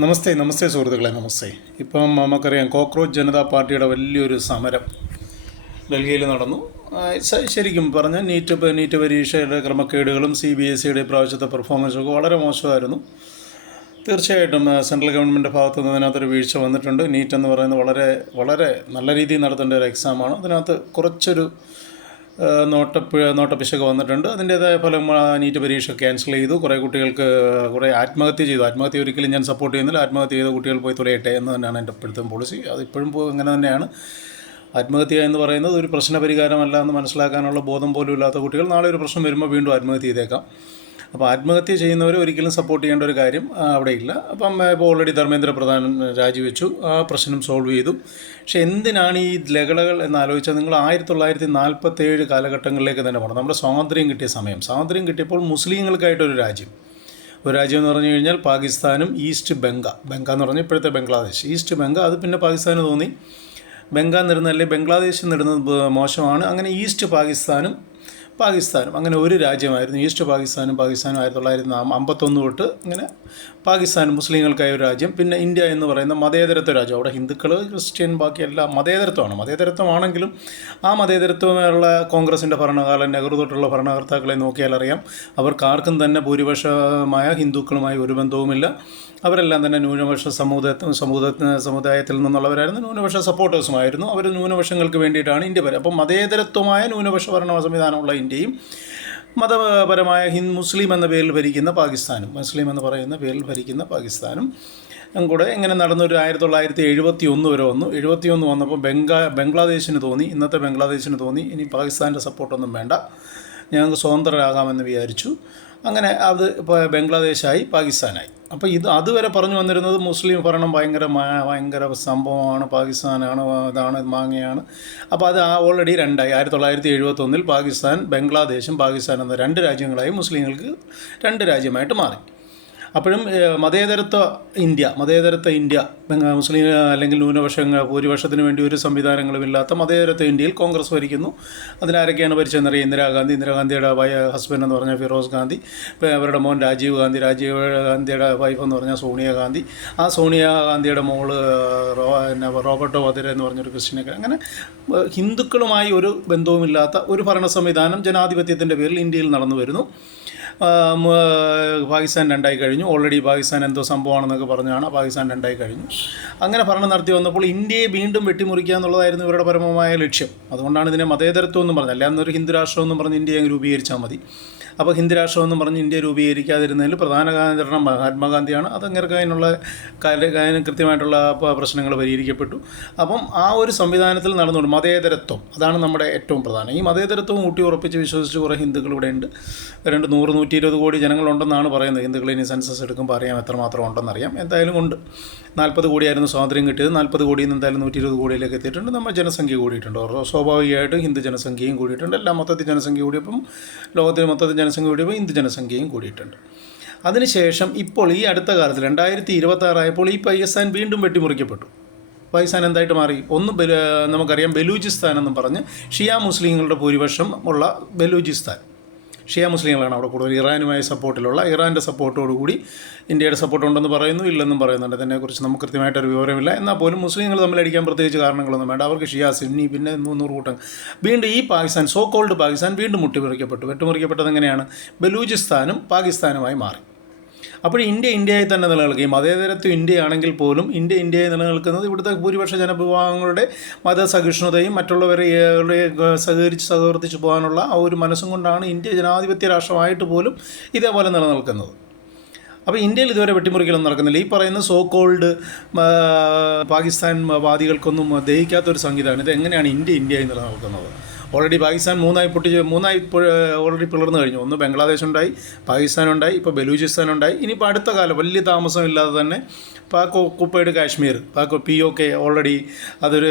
നമസ്തേ സുഹൃത്തുക്കളെ, നമസ്തേ. ഇപ്പം നമുക്കറിയാം, കോക്രോച്ച് ജനതാ പാർട്ടിയുടെ വലിയൊരു സമരം ഡൽഹിയിൽ നടന്നു. ശരിക്കും പറഞ്ഞാൽ നീറ്റ് പരീക്ഷയുടെ ക്രമക്കേടുകളും CBSEയുടെ പ്രാവശ്യത്തെ പെർഫോമൻസൊക്കെ വളരെ മോശമായിരുന്നു. തീർച്ചയായിട്ടും സെൻട്രൽ ഗവൺമെൻറ് ഭാഗത്തു നിന്ന് അതിനകത്തൊരു വീഴ്ച വന്നിട്ടുണ്ട്. നീറ്റ് എന്ന് പറയുന്നത് വളരെ വളരെ നല്ല രീതിയിൽ നടത്തേണ്ട ഒരു എക്സാമാണ്. അതിനകത്ത് കുറച്ചൊരു നോട്ടപ്പിശക് വന്നിട്ടുണ്ട്. അതിൻ്റേതായ ഫലം നീറ്റ് പരീക്ഷ ക്യാൻസൽ ചെയ്തു. കുറേ കുട്ടികൾക്ക് ആത്മഹത്യ ചെയ്തു. ആത്മഹത്യ ഒരിക്കലും ഞാൻ സപ്പോർട്ട് ചെയ്യുന്നില്ല. ആത്മഹത്യ ചെയ്ത കുട്ടികൾ പോയി തുലയട്ടെ എന്ന് തന്നെയാണ് എൻ്റെ ഇപ്പോഴത്തെ പോളിസി. അതിപ്പോഴും അങ്ങനെ തന്നെയാണ്. ആത്മഹത്യ എന്ന് പറയുന്നത് ഒരു പ്രശ്ന പരിഹാരമല്ല എന്ന് മനസ്സിലാക്കാനുള്ള ബോധം പോലും ഇല്ലാത്ത കുട്ടികൾ നാളെ ഒരു പ്രശ്നം വരുമ്പോൾ വീണ്ടും ആത്മഹത്യ ചെയ്തേക്കാം. അപ്പോൾ ആത്മഹത്യ ചെയ്യുന്നവരെ ഒരിക്കലും സപ്പോർട്ട് ചെയ്യേണ്ട ഒരു കാര്യം അവിടെ ഇല്ല. അപ്പം ഇപ്പോൾ ഓൾറെഡി ധർമ്മേന്ദ്ര പ്രധാൻ രാജിവെച്ചു, ആ പ്രശ്നം സോൾവ് ചെയ്തു. പക്ഷേ എന്തിനാണ് ഈ ലഹളകൾ എന്നാലോചിച്ചാൽ, നിങ്ങൾ 1947 കാലഘട്ടങ്ങളിലേക്ക് തന്നെ പോകണം. നമ്മുടെ സ്വാതന്ത്ര്യം കിട്ടിയ സമയം, സ്വാതന്ത്ര്യം കിട്ടിയപ്പോൾ മുസ്ലിങ്ങൾക്കായിട്ടൊരു രാജ്യം എന്ന് പറഞ്ഞു കഴിഞ്ഞാൽ പാകിസ്ഥാനും ഈസ്റ്റ് ബംഗാൾ എന്ന് പറഞ്ഞാൽ ഇപ്പോഴത്തെ ബംഗ്ലാദേശ്, ഈസ്റ്റ് ബംഗാൾ. അത് പിന്നെ പാകിസ്ഥാന് തോന്നി ബംഗാൾ നിടുന്നതല്ലേ ബംഗ്ലാദേശ് നിടുന്നത് മോശമാണ്. അങ്ങനെ ഈസ്റ്റ് പാകിസ്ഥാനും അങ്ങനെ ഒരു രാജ്യമായിരുന്നു. ഈസ്റ്റ് പാകിസ്ഥാനും 1951 തൊട്ട് ഇങ്ങനെ പാകിസ്ഥാനും മുസ്ലിങ്ങൾക്കായ ഒരു രാജ്യം. പിന്നെ ഇന്ത്യ എന്ന് പറയുന്ന മതേതരത്വ രാജ്യം. അവിടെ ഹിന്ദുക്കൾ, ക്രിസ്ത്യൻ, ബാക്കിയെല്ലാം മതേതരത്വമാണെങ്കിലും ആ മതേതരത്വമുള്ള കോൺഗ്രസിൻ്റെ ഭരണകാലം, നെഹ്റു തൊട്ടുള്ള ഭരണകർത്താക്കളെ നോക്കിയാൽ അറിയാം, അവർക്കാർക്കും തന്നെ ഭൂരിപക്ഷമായ ഹിന്ദുക്കളുമായി ഒരു ബന്ധവുമില്ല. അവരെല്ലാം തന്നെ ന്യൂനപക്ഷ സമുദായത്തിൽ നിന്നുള്ളവരായിരുന്നു. ന്യൂനപക്ഷ സപ്പോർട്ടേഴ്സുമായിരുന്നു. അവർ ന്യൂനപക്ഷങ്ങൾക്ക് വേണ്ടിയിട്ടാണ് ഇന്ത്യ വരെ. അപ്പം മതേതരത്വമായ ന്യൂനപക്ഷ ഭരണ സംവിധാനമുള്ള ഇന്ത്യയും മതപരമായ മുസ്ലിം എന്ന പേരിൽ ഭരിക്കുന്ന പാകിസ്ഥാനും, മുസ്ലിം എന്ന് പറയുന്ന പേരിൽ ഭരിക്കുന്ന പാകിസ്ഥാനും കൂടെ ഇങ്ങനെ നടന്നൊരു 1971 വരെ വന്നു. 71 വന്നപ്പോൾ ബംഗ്ലാദേശിന് തോന്നി, ഇന്നത്തെ ബംഗ്ലാദേശിന് തോന്നി ഇനി പാകിസ്ഥാൻ്റെ സപ്പോർട്ടൊന്നും വേണ്ട, ഞങ്ങൾക്ക് സ്വതന്ത്രരാകാമെന്ന് വിചാരിച്ചു. അങ്ങനെ അത് ഇപ്പോൾ ബംഗ്ലാദേശായി, പാകിസ്ഥാനായി. അപ്പോൾ അതുവരെ പറഞ്ഞു വന്നിരുന്നത് മുസ്ലിം ഭരണം ഭയങ്കര സംഭവമാണ്, പാകിസ്ഥാനാണ്, അതാണ്, മാങ്ങയാണ്. അപ്പോൾ അത് ഓൾറെഡി രണ്ടായി. 1971 പാകിസ്ഥാൻ, ബംഗ്ലാദേശും പാകിസ്ഥാൻ എന്ന രണ്ട് രാജ്യങ്ങളായി മുസ്ലിങ്ങൾക്ക് രണ്ട് രാജ്യമായിട്ട് മാറി. അപ്പോഴും മതേതരത്വ ഇന്ത്യ മുസ്ലിം അല്ലെങ്കിൽ ഭൂരിപക്ഷത്തിന് വേണ്ടി ഒരു സംവിധാനങ്ങളും ഇല്ലാത്ത മതേതരത്വ ഇന്ത്യയിൽ കോൺഗ്രസ് ഭരിക്കുന്നു. അതിലാരൊക്കെയാണ് ഭരിച്ചതെന്നറിയാം. ഇന്ദിരാഗാന്ധിയുടെ ഹസ്ബൻഡ് എന്ന് പറഞ്ഞാൽ ഫിറോസ് ഗാന്ധി, അവരുടെ മോൻ രാജീവ് ഗാന്ധിയുടെ വൈഫ് എന്ന് പറഞ്ഞാൽ സോണിയാഗാന്ധി, ആ സോണിയാഗാന്ധിയുടെ മോള് റോബർട്ടോ വധേര എന്ന് പറഞ്ഞൊരു ക്രിസ്ത്യനൊക്കെ. അങ്ങനെ ഹിന്ദുക്കളുമായി ഒരു ബന്ധവുമില്ലാത്ത ഒരു ഭരണ സംവിധാനം ജനാധിപത്യത്തിൻ്റെ പേരിൽ ഇന്ത്യയിൽ നടന്നു വരുന്നു. പാകിസ്ഥാൻ രണ്ടായി കഴിഞ്ഞു. ഓൾറെഡി പാകിസ്ഥാൻ എന്തോ സംഭവമാണെന്നൊക്കെ പറഞ്ഞാണ് പാകിസ്ഥാൻ രണ്ടായി കഴിഞ്ഞു. അങ്ങനെ ഭരണം നടത്തി വന്നപ്പോൾ ഇന്ത്യയെ വീണ്ടും വെട്ടിമുറിക്കുക എന്നുള്ളതായിരുന്നു ഇവരുടെ പരമമായ ലക്ഷ്യം. അതുകൊണ്ടാണ് ഇതിനെ മതേതരത്വം എന്നും പറഞ്ഞത്. അല്ലാതെ ഒരു ഹിന്ദു രാഷ്ട്രം എന്നും പറഞ്ഞ് ഇന്ത്യയെ രൂപീകരിച്ചാൽ മതി. അപ്പോൾ ഹിന്ദു രാഷ്ട്രമെന്നും പറഞ്ഞ് ഇന്ത്യ രൂപീകരിക്കാതിരുന്നതിൽ പ്രധാന കാരണം മഹാത്മാഗാന്ധിയാണ്. അതങ്ങനെ അതിനുള്ള കൃത്യമായിട്ടുള്ള പ്രശ്നങ്ങൾ പരിഹരിക്കപ്പെട്ടു. അപ്പം ആ ഒരു സംവിധാനത്തിൽ നടന്നുകൊണ്ട് മതേതരത്വം, അതാണ് നമ്മുടെ ഏറ്റവും പ്രധാനം. ഈ മതേതരത്വം ഊട്ടി ഉറപ്പിച്ച് വിശ്വസിച്ച് കുറേ ഹിന്ദുക്കൾ ഇവിടെ ഉണ്ട്. 100-120 കോടി ജനങ്ങളുണ്ടെന്നാണ് പറയുന്നത്. ഹിന്ദുക്കൾ ഇനി സെൻസസ് എടുക്കുമ്പോൾ അറിയാം എത്രമാത്രം ഉണ്ടെന്നറിയാം. എന്തായാലും ഉണ്ട്. 40 കോടിയായിരുന്നു സ്വാതന്ത്ര്യം കിട്ടിയത്. 40 കോടിയിൽ നിന്ന് എന്തായാലും 120 കോടിയിലേക്ക് എത്തിയിട്ടുണ്ട്. നമ്മൾ ജനസംഖ്യ കൂടിയിട്ടുണ്ട്. സ്വാഭാവികമായിട്ടും ഹിന്ദു ജനസംഖ്യയും കൂടിയിട്ടുണ്ട്. എല്ലാം മൊത്തത്തിൽ ജനസംഖ്യ കൂടിയപ്പം, ലോകത്തിൽ മൊത്തത്തിൽ ജനസംഖ്യ കൂടിയപ്പോൾ ഹിന്ദു ജനസംഖ്യയും കൂടിയിട്ടുണ്ട്. അതിനുശേഷം ഇപ്പോൾ ഈ അടുത്ത കാലത്ത് 2026 ആയപ്പോൾ ഈ പാകിസ്ഥാൻ വീണ്ടും വെട്ടിമുറിക്കപ്പെട്ടു. പാകിസ്ഥാൻ എന്തായിട്ട് മാറി? നമുക്കറിയാം, ബലൂചിസ്ഥാൻ എന്നും പറഞ്ഞ് ഷിയ മുസ്ലിങ്ങളുടെ ഭൂരിപക്ഷം ഉള്ള ബലൂചിസ്ഥാൻ, ഷിയ മുസ്ലിങ്ങളാണ് അവിടെ കൂടുതൽ. ഇറാനുമായി സപ്പോർട്ടിലുള്ള, ഇറാൻ്റെ സപ്പോർട്ടോടുകൂടി ഇന്ത്യയുടെ സപ്പോർട്ട് ഉണ്ടെന്ന് പറയുന്നു, ഇല്ലെന്നും പറയുന്നുണ്ട്. അതിനെക്കുറിച്ച് നമുക്ക് കൃത്യമായിട്ടൊരു വിവരമില്ല. എന്നാൽ പോലും മുസ്ലിങ്ങൾ തമ്മിലടിക്കാൻ പ്രത്യേകിച്ച് കാരണങ്ങളൊന്നും വേണ്ട. അവർക്ക് ഷിയ, സുന്നി, പിന്നെ 300 കൂട്ടം. വീണ്ടും ഈ പാകിസ്ഥാൻ, സോ കോൾഡ് പാകിസ്ഥാൻ വീണ്ടും വെട്ടിമുറിക്കപ്പെട്ടത് എങ്ങനെയാണ്? ബലൂചിസ്ഥാനും പാകിസ്ഥാനുമായി മാറി. അപ്പോൾ ഇന്ത്യയായി തന്നെ നിലനിൽക്കും. ഈ മതേതരത്വം ഇന്ത്യയാണെങ്കിൽ പോലും ഇന്ത്യയായി നിലനിൽക്കുന്നത് ഇവിടുത്തെ ഭൂരിപക്ഷ ജനവിഭാഗങ്ങളുടെ മതസഹിഷ്ണുതയും മറ്റുള്ളവരെ സഹകരിച്ച് പോകാനുള്ള ആ ഒരു മനസ്സും കൊണ്ടാണ് ഇന്ത്യ ജനാധിപത്യ രാഷ്ട്രമായിട്ട് പോലും ഇതേപോലെ നിലനിൽക്കുന്നത്. അപ്പോൾ ഇന്ത്യയിൽ ഇതുവരെ വെട്ടിമുറിക്കലൊന്നും നടക്കുന്നില്ല. ഈ പറയുന്ന സോ കോൾഡ് പാകിസ്ഥാൻ വാദികൾക്കൊന്നും ദഹിക്കാത്തൊരു സംഗീതമാണ്. ഇത് എങ്ങനെയാണ് ഇന്ത്യയായി നിലനിൽക്കുന്നത്? ഓൾറെഡി പാകിസ്ഥാൻ മൂന്നായി ഓൾറെഡി പിളർന്നു കഴിഞ്ഞു. ഒന്ന് ബംഗ്ലാദേശ് ഉണ്ടായി, പാകിസ്ഥാൻ ഉണ്ടായി, ഇപ്പോൾ ബലൂചിസ്ഥാൻ ഉണ്ടായി. ഇനിയിപ്പോൾ അടുത്ത കാലം വലിയ താമസമില്ലാതെ തന്നെ Pak occupied Kashmir, POK already അതൊരു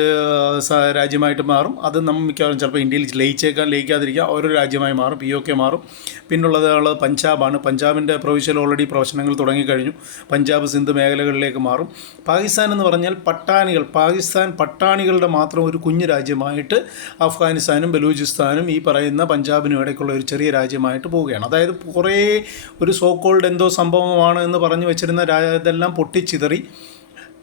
രാജ്യമായിട്ട് മാറും. അത് നമ്മൾ മിക്കവാറും ചിലപ്പോൾ ഇന്ത്യയിൽ ലയിക്കാതിരിക്കുക, ഓരോ രാജ്യമായി മാറും. POK മാറും. പിന്നുള്ളത് പഞ്ചാബാണ്. പഞ്ചാബിൻ്റെ പ്രൊവിൻഷ്യൽ ഓൾറെഡി പ്രവർത്തനങ്ങൾ തുടങ്ങിക്കഴിഞ്ഞു. പഞ്ചാബ്, സിന്ധ് മേഖലകളിലേക്ക് മാറും. പാകിസ്ഥാൻ എന്ന് പറഞ്ഞാൽ പാകിസ്ഥാൻ പട്ടാണികളുടെ മാത്രം ഒരു കുഞ്ഞു രാജ്യമായിട്ട് അഫ്ഗാനിസ്ഥാനും ബലൂചിസ്ഥാനും ഈ പറയുന്ന പഞ്ചാബിനും ഇടയ്ക്കുള്ള ഒരു ചെറിയ രാജ്യമായിട്ട് പോവുകയാണ്. അതായത് കുറേ ഒരു സോ കോൾഡ് എന്തോ സംഭവമാണ് എന്ന് പറഞ്ഞു വെച്ചിരുന്ന ഇതെല്ലാം പൊട്ടിച്ചിതറി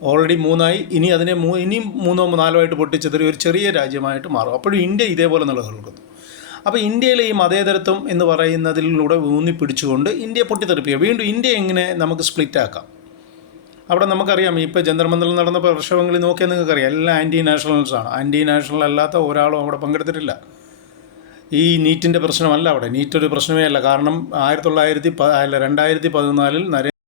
ഓൾറെഡി 3ആയി. ഇനി അതിനെ ഇനിയും 3ഓ 4ഓ ആയിട്ട് പൊട്ടിച്ചിതറി ഒരു ചെറിയ രാജ്യമായിട്ട് മാറും. അപ്പോഴും ഇന്ത്യ ഇതേപോലെ നിലനിൽക്കുന്നു. അപ്പോൾ ഇന്ത്യയിലെ ഈ മതേതരത്വം എന്ന് പറയുന്നതിലൂടെ ഊന്നിപ്പിടിച്ചുകൊണ്ട് ഇന്ത്യയെ പൊട്ടിത്തെറിപ്പിക്കുക. വീണ്ടും ഇന്ത്യ എങ്ങനെ നമുക്ക് സ്പ്ലിറ്റാക്കാം? അവിടെ നമുക്കറിയാം, ഇപ്പോൾ ജന്തർ മന്ദറിൽ നടന്ന പ്രക്ഷോഭങ്ങളിൽ നോക്കിയാൽ നിങ്ങൾക്കറിയാം, എല്ലാം ആൻറ്റി നാഷണൽസാണ്. ആൻറ്റി നാഷണൽ അല്ലാത്ത ഒരാളും അവിടെ പങ്കെടുത്തിട്ടില്ല. ഈ നീറ്റിൻ്റെ പ്രശ്നമല്ല അവിടെ. നീറ്റ് ഒരു പ്രശ്നമേ അല്ല. കാരണം 2014